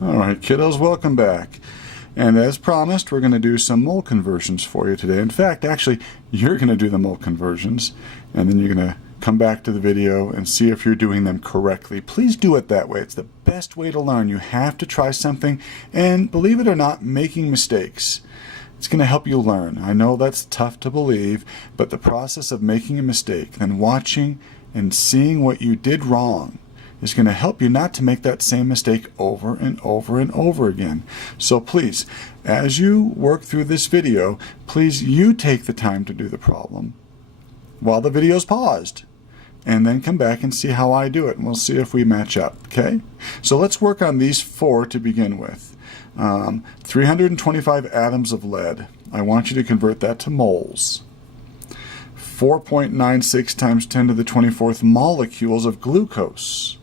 Alright kiddos, welcome back. And as promised, we're going to do some mole conversions for you today. In fact, actually, you're going to do the mole conversions, and then you're going to come back to the video and see if you're doing them correctly. Please do it that way. It's the best way to learn. You have to try something, and believe it or not, making mistakes. It's going to help you learn. I know that's tough to believe, but the process of making a mistake, then watching and seeing what you did wrong, is going to help you not to make that same mistake over and over and over again. So please, as you work through this video, please you take the time to do the problem while the video is paused, and then come back and see how I do it, and we'll see if we match up, okay? So let's work on these four to begin with. 325 atoms of lead. I want you to convert that to moles. 4.96 times 10 to the 24th molecules of glucose.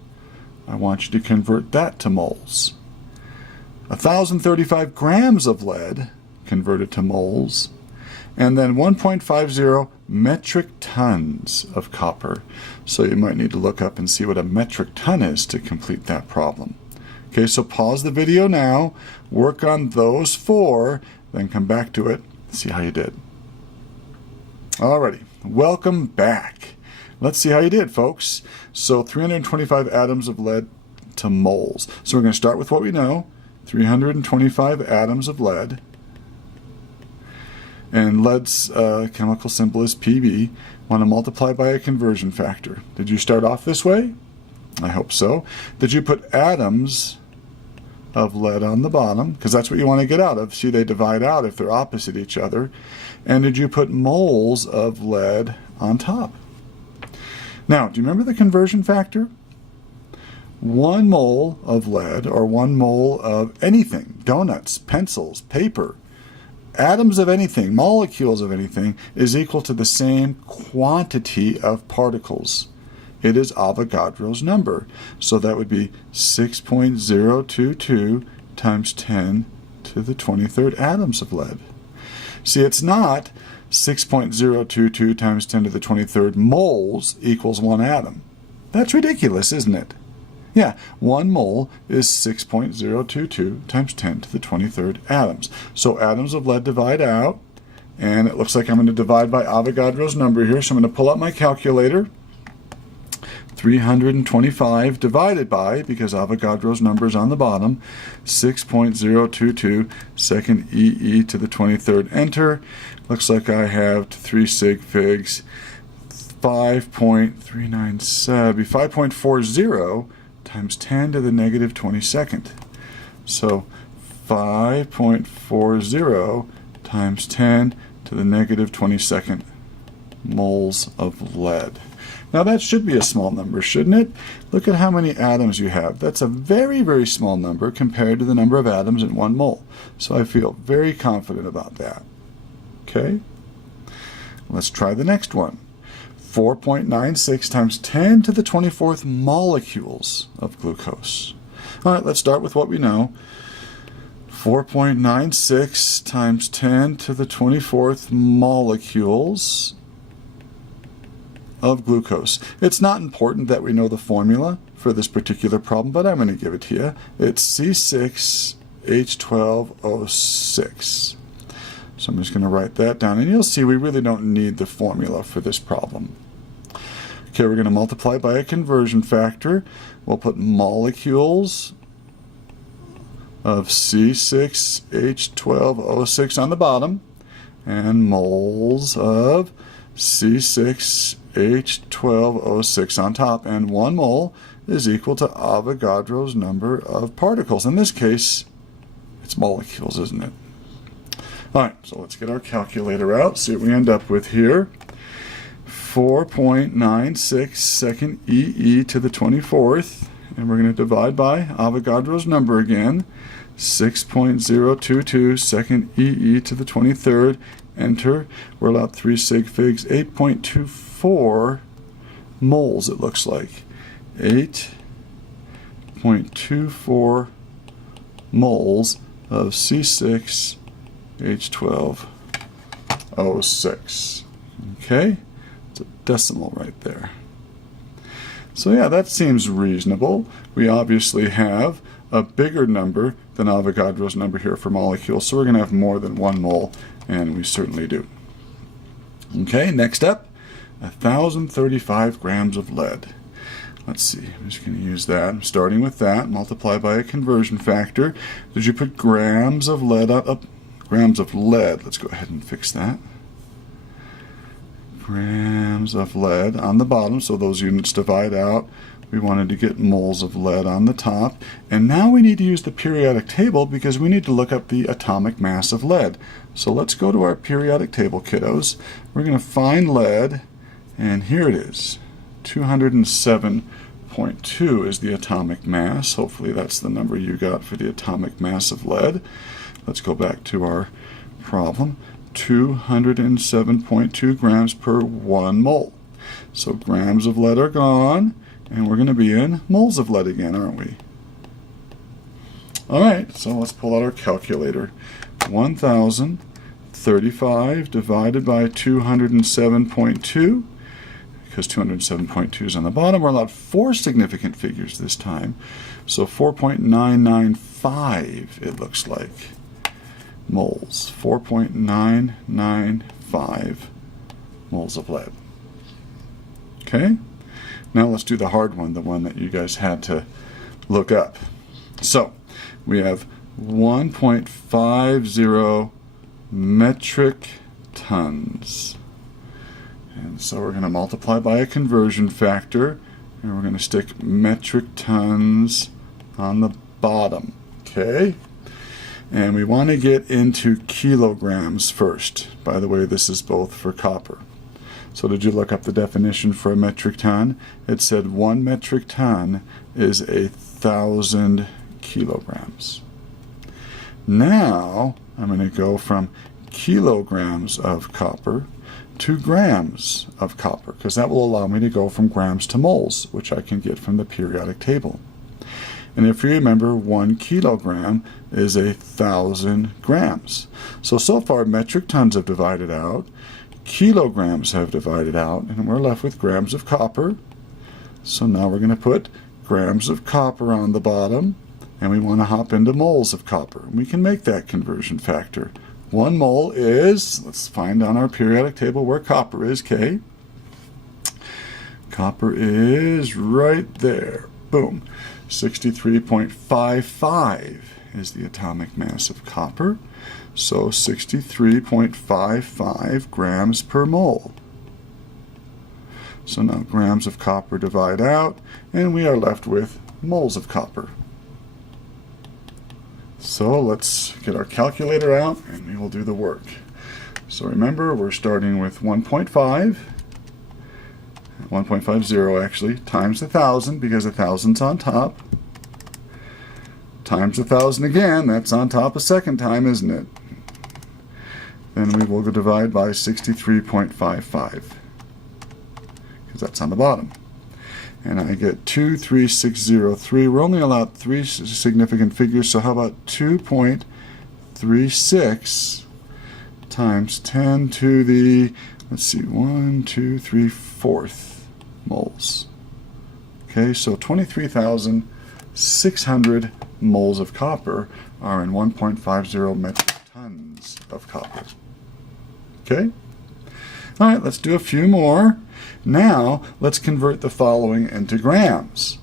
I want you to convert that to moles. 1,035 grams of lead converted to moles. And then 1.50 metric tons of copper. So you might need to look up and see what a metric ton is to complete that problem. Okay, so pause the video now, work on those four, then come back to it, see how you did. Alrighty, welcome back. Let's see how you did, folks. So 325 atoms of lead to moles. So we're going to start with what we know, 325 atoms of lead. And lead's chemical symbol is Pb. Want to multiply by a conversion factor. Did you start off this way? I hope so. Did you put atoms of lead on the bottom? Because that's what you want to get out of. See, they divide out if they're opposite each other. And did you put moles of lead on top? Now, do you remember the conversion factor? 1 mole of lead, or 1 mole of anything, donuts, pencils, paper, atoms of anything, molecules of anything, is equal to the same quantity of particles. It is Avogadro's number. So that would be 6.022 times 10 to the 23rd atoms of lead. See, it's not 6.022 times 10 to the 23rd moles equals 1 atom. That's ridiculous, isn't it? Yeah, 1 mole is 6.022 times 10 to the 23rd atoms. So atoms of lead divide out, and it looks like I'm going to divide by Avogadro's number here. So I'm going to pull out my calculator. 325 divided by, because Avogadro's number is on the bottom, 6.022 second EE to the 23rd. Enter. Looks like I have 3 sig figs. 5.397, 5.40 times 10 to the negative 22nd. So 5.40 times 10 to the negative 22nd moles of lead. Now that should be a small number, shouldn't it? Look at how many atoms you have. That's a very, very small number compared to the number of atoms in 1 mole. So I feel very confident about that. Okay? Let's try the next one. 4.96 times 10 to the 24th molecules of glucose. All right, let's start with what we know. 4.96 times 10 to the 24th molecules of glucose. It's not important that we know the formula for this particular problem, but I'm going to give it to you. It's C6H12O6. So I'm just going to write that down, and you'll see we really don't need the formula for this problem. Okay, we're going to multiply by a conversion factor. We'll put molecules of C6H12O6 on the bottom, and moles of C6H12O6 on top, and 1 mole is equal to Avogadro's number of particles. In this case, it's molecules, isn't it? All right, so let's get our calculator out, see what we end up with here. 4.96 second EE to the 24th, and we're going to divide by Avogadro's number again. 6.022 second EE to the 23rd. Enter. We're allowed 3 sig figs. 8.24 moles, it looks like. 8.24 moles of C6H12O6. Okay? It's a decimal right there. So yeah, that seems reasonable. We obviously have a bigger number than Avogadro's number here for molecules, so we're going to have more than 1 mole, and we certainly do. Okay, next up, 1,035 grams of lead. Let's see, I'm just going to use that. I'm starting with that, multiply by a conversion factor. Did you put grams of lead up? Grams of lead. Let's go ahead and fix that. Grams of lead on the bottom, so those units divide out. We wanted to get moles of lead on the top. And now we need to use the periodic table because we need to look up the atomic mass of lead. So let's go to our periodic table, kiddos. We're going to find lead, and here it is. 207.2 is the atomic mass. Hopefully that's the number you got for the atomic mass of lead. Let's go back to our problem. 207.2 grams per 1 mole. So grams of lead are gone, and we're going to be in moles of lead again, aren't we? All right, so let's pull out our calculator. 1,035 divided by 207.2, because 207.2 is on the bottom. We're allowed 4 significant figures this time. So 4.995, it looks like. Moles. 4.995 moles of lead. Okay? Now let's do the hard one, the one that you guys had to look up. So we have 1.50 metric tons. And so we're going to multiply by a conversion factor, and we're going to stick metric tons on the bottom. Okay? And we want to get into kilograms first. By the way, this is both for copper. So did you look up the definition for a metric ton? It said 1 metric ton is 1,000 kilograms. Now I'm going to go from kilograms of copper to grams of copper, because that will allow me to go from grams to moles, which I can get from the periodic table. And if you remember, 1 kilogram is 1,000 grams. So far metric tons have divided out, kilograms have divided out, and we're left with grams of copper. So now we're going to put grams of copper on the bottom, and we want to hop into moles of copper. We can make that conversion factor. 1 mole is, let's find on our periodic table where copper is, K. Copper is right there. Boom. 63.55 is the atomic mass of copper. So 63.55 grams per mole. So now grams of copper divide out, and we are left with moles of copper. So let's get our calculator out, and we will do the work. So remember, we're starting with 1.50 actually, times 1,000, because 1,000's on top, times 1,000 again, that's on top a second time, isn't it? Then we will divide by 63.55, because that's on the bottom. And I get 23603. We're only allowed 3 significant figures, so how about 2.36 times 10 to the, let's see, 4th moles. Okay, so 23,600 moles of copper are in 1.50 metric tons of copper. Okay? All right, let's do a few more. Now, let's convert the following into grams.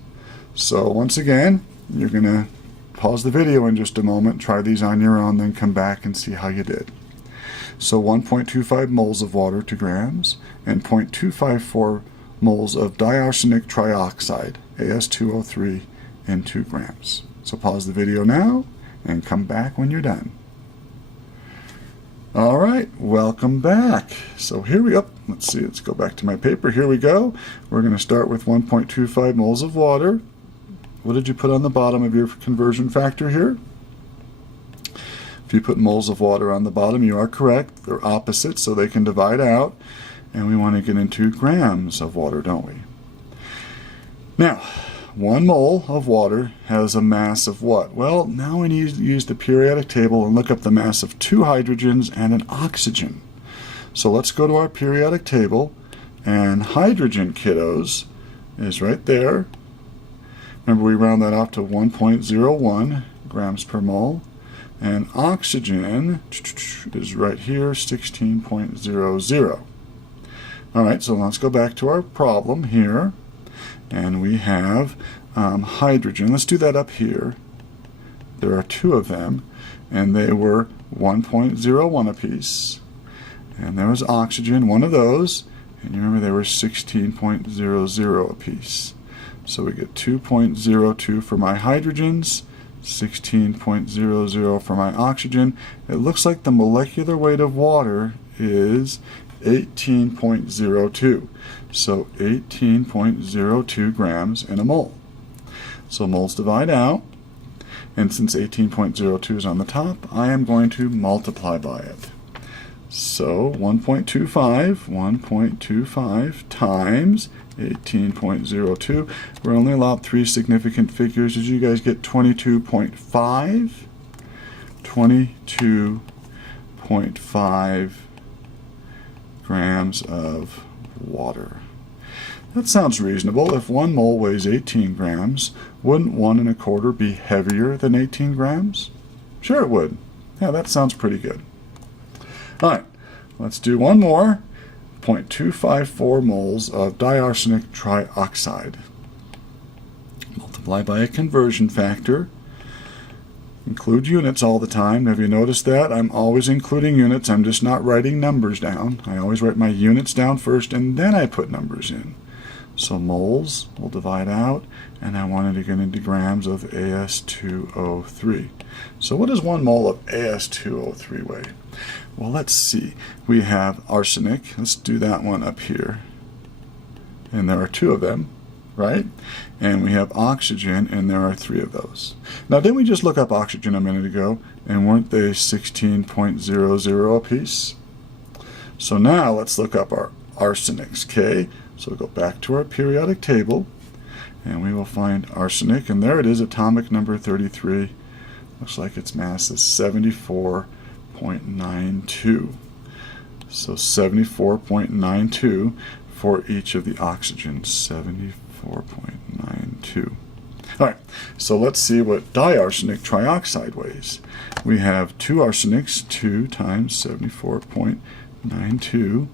So once again, you're going to pause the video in just a moment, try these on your own, then come back and see how you did. So 1.25 moles of water to grams, and 0.254 moles of diarsenic trioxide, As2O3, in 2 grams. So pause the video now, and come back when you're done. All right, welcome back. So here we go. Let's see, let's go back to my paper. Here we go. We're going to start with 1.25 moles of water. What did you put on the bottom of your conversion factor here? If you put moles of water on the bottom, you are correct. They're opposite, so they can divide out. And we want to get into grams of water, don't we? Now, 1 mole of water has a mass of what? Well, now we need to use the periodic table and look up the mass of 2 hydrogens and an oxygen. So let's go to our periodic table, and hydrogen, kiddos, is right there. Remember, we round that off to 1.01 grams per mole. And oxygen is right here, 16.00. All right, so let's go back to our problem here. And we have hydrogen. Let's do that up here. There are two of them, and they were 1.01 apiece. And there was oxygen, one of those, and you remember they were 16.00 apiece. So we get 2.02 for my hydrogens, 16.00 for my oxygen. It looks like the molecular weight of water is 18.02. So 18.02 grams in a mole. So moles divide out, and since 18.02 is on the top, I am going to multiply by it. So 1.25 times 18.02. We're only allowed 3 significant figures. Did you guys get 22.5? 22.5 grams of water. That sounds reasonable. If 1 mole weighs 18 grams, wouldn't 1 1/4 be heavier than 18 grams? Sure it would. Yeah, that sounds pretty good. All right, let's do one more. 0.254 moles of diarsenic trioxide. Multiply by a conversion factor. Include units all the time. Have you noticed that? I'm always including units. I'm just not writing numbers down. I always write my units down first, and then I put numbers in. So moles will divide out, and I wanted to get into grams of As2O3. So what does 1 mole of As2O3 weigh? Well, let's see. We have arsenic. Let's do that one up here. And there are 2 of them, right? And we have oxygen, and there are 3 of those. Now, didn't we just look up oxygen a minute ago, and weren't they 16.00 apiece? So now let's look up our arsenics, okay? So we'll go back to our periodic table, and we will find arsenic, and there it is, atomic number 33. Looks like its mass is 74.92. So 74.92 for each of the oxygens, 74.92. All right, so let's see what diarsenic trioxide weighs. We have 2 arsenics, 2 times 74.92.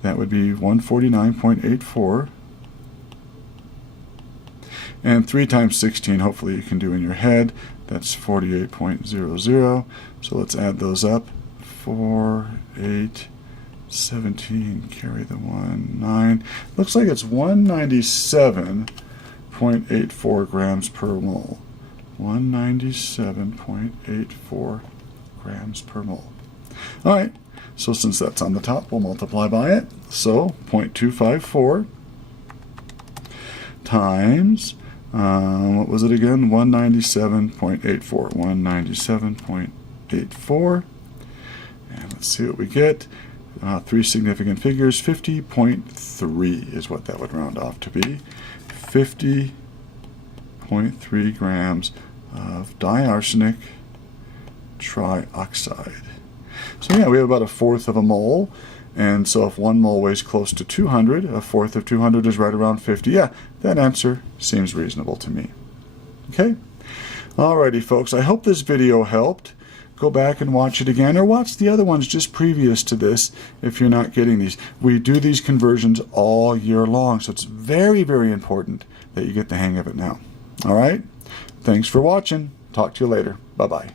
That would be 149.84. And 3 times 16, hopefully you can do in your head. That's 48.00. So let's add those up. 4, 8, 17, carry the 1, 9. Looks like it's 197.84 grams per mole. 197.84 grams per mole. All right. So since that's on the top, we'll multiply by it. So 0.254 times, what was it again? 197.84. 197.84. And let's see what we get. 3 significant figures. 50.3 is what that would round off to be. 50.3 grams of diarsenic trioxide. So yeah, we have about 1/4 of a mole, and so if 1 mole weighs close to 200, 1/4 of 200 is right around 50. Yeah, that answer seems reasonable to me. Okay? Alrighty, folks, I hope this video helped. Go back and watch it again, or watch the other ones just previous to this if you're not getting these. We do these conversions all year long, so it's very, very important that you get the hang of it now. Alright? Thanks for watching. Talk to you later. Bye-bye.